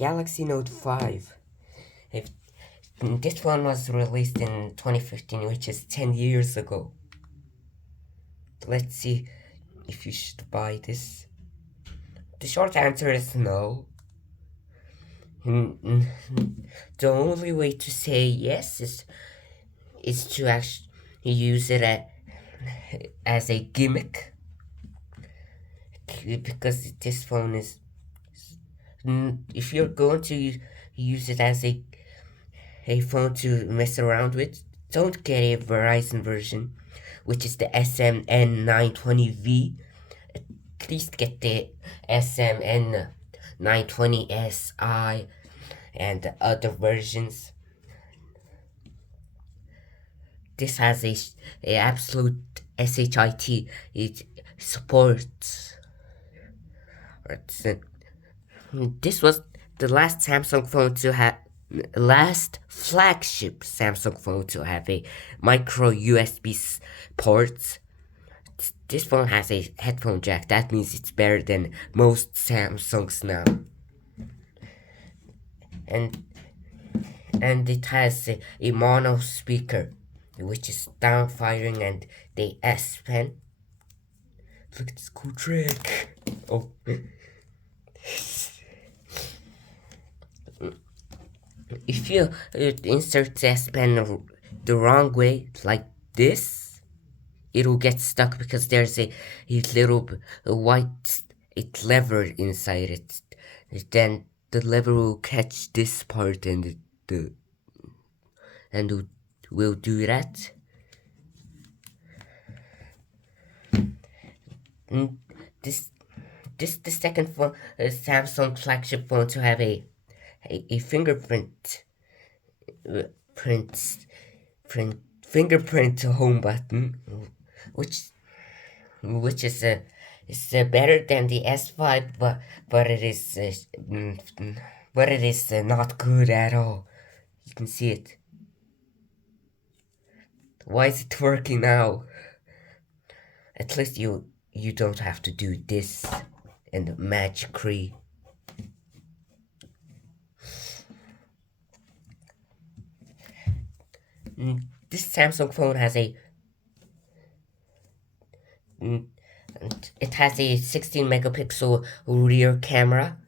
Galaxy Note 5. If, this one was released in 2015, which is 10 years ago. Let's see if you should buy this. The short answer is no. The only way to say yes is to actually use it as a gimmick, because this phone is, if you're going to use it as a phone to mess around with, don't get a Verizon version, which is the SMN920V. At least get the SMN 920SI and the other versions. This has a absolute SHIT. It supports. This was the last Samsung phone to have, last flagship Samsung phone to have a micro USB port. This phone has a headphone jack. That means it's better than most Samsungs now. And it has a mono speaker, which is down firing, and the S Pen. Look at this cool trick. Oh. If you insert the S Pen the wrong way, like this, it'll get stuck because there's a little white lever inside it. Then the lever will catch this part and will do that. This the second phone, Samsung flagship phone to have a fingerprint fingerprint home button, which is better than the S5, but it is not good at all. You can see it. Why is it working now? At least you don't have to do this and magicry. This Samsung phone has it has a 16 megapixel rear camera,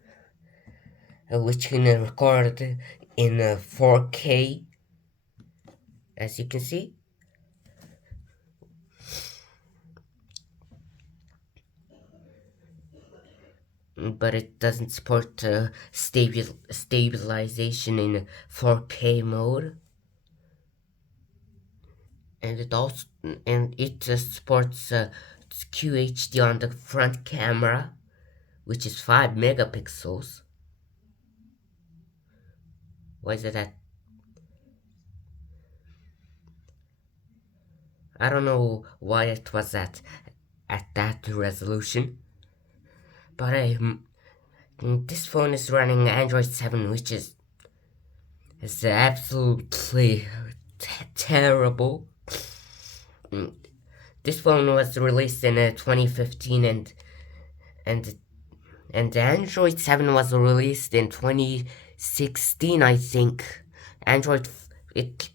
which can record in 4K, as you can see. But it doesn't support stabilization in 4K mode. And it supports QHD on the front camera, which is 5 megapixels. Why is it that? I don't know why it was at that resolution. But this phone is running Android 7, which is absolutely terrible. This phone was released in 2015, and Android 7 was released in 2016, I think.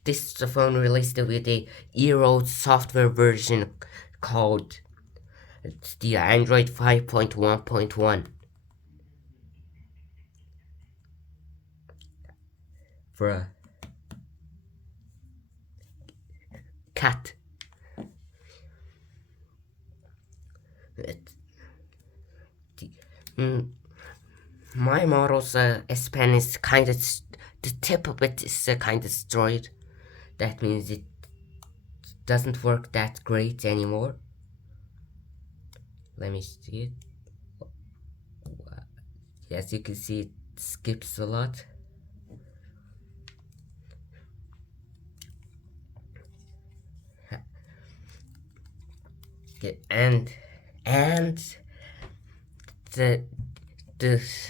This phone released with a year-old software version called the Android 5.1.1. Bruh. Cat. My model's S Pen is kind of, the tip of it is kind of destroyed. That means it doesn't work that great anymore. Let me see it. As you can see, it skips a lot. And the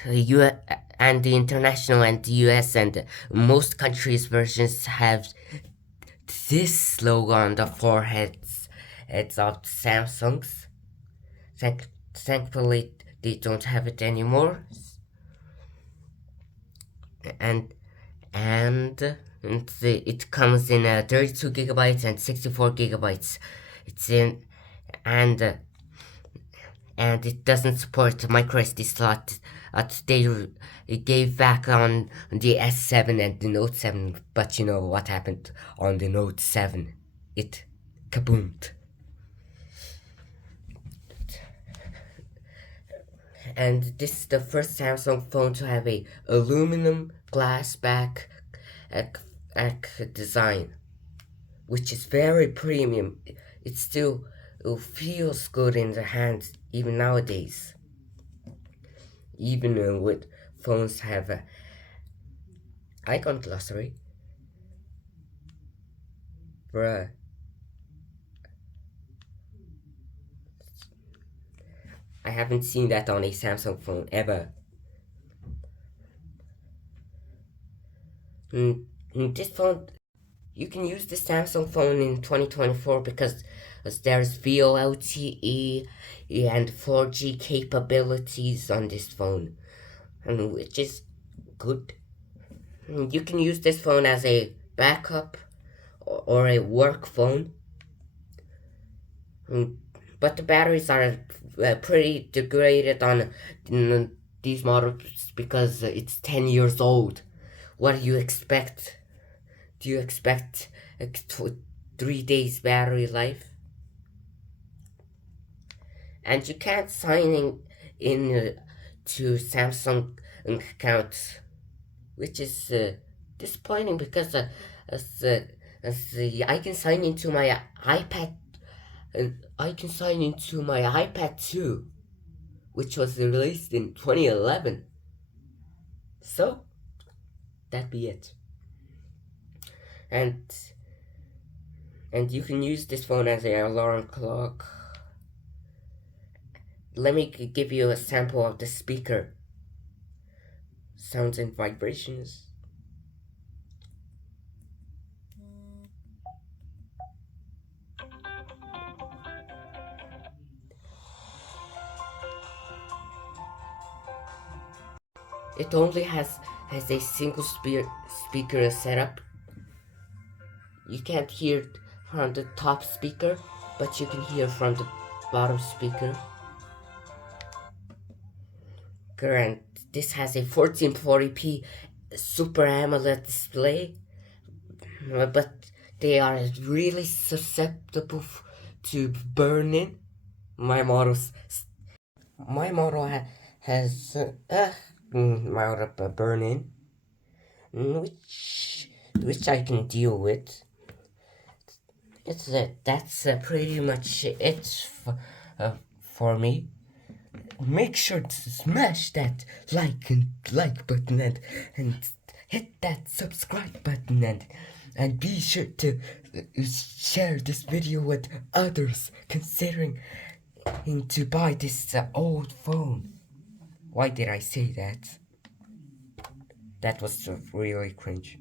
US and the international and the US and most countries' versions have this logo on the foreheads. It's of Samsung's. Thankfully, they don't have it anymore. and it comes in 32 gigabytes and 64 gigabytes. It's in and it doesn't support micro SD slot. It gave back on the S7 and the Note 7, but you know what happened on the Note 7? It kaboomed. And this is the first Samsung phone to have a aluminum glass back design, which is very premium. It still feels good in the hands even nowadays, even with phones have a icon glossary. Bruh. I haven't seen that on a Samsung phone ever. This phone, you can use the Samsung phone in 2024 because there's VoLTE and 4G capabilities on this phone, and which is good. You can use this phone as a backup or a work phone, but the batteries are pretty degraded on these models because it's 10 years old. What do you expect? Do you expect 3 days battery life? And you can't sign in to Samsung account, which is disappointing because I can sign into my iPad. I can sign into my iPad 2, which was released in 2011. So that be it. And you can use this phone as an alarm clock. Let me give you a sample of the speaker. Sounds and vibrations. It only has a single speaker setup. You can't hear from the top speaker, but you can hear from the bottom speaker. And this has a 1440p Super AMOLED display, but they are really susceptible to burn-in. My model has burn-in, which I can deal with. That's pretty much it for me. Make sure to smash that like button and hit that subscribe button and be sure to share this video with others considering to buy this old phone. Why did I say that? That was really cringe.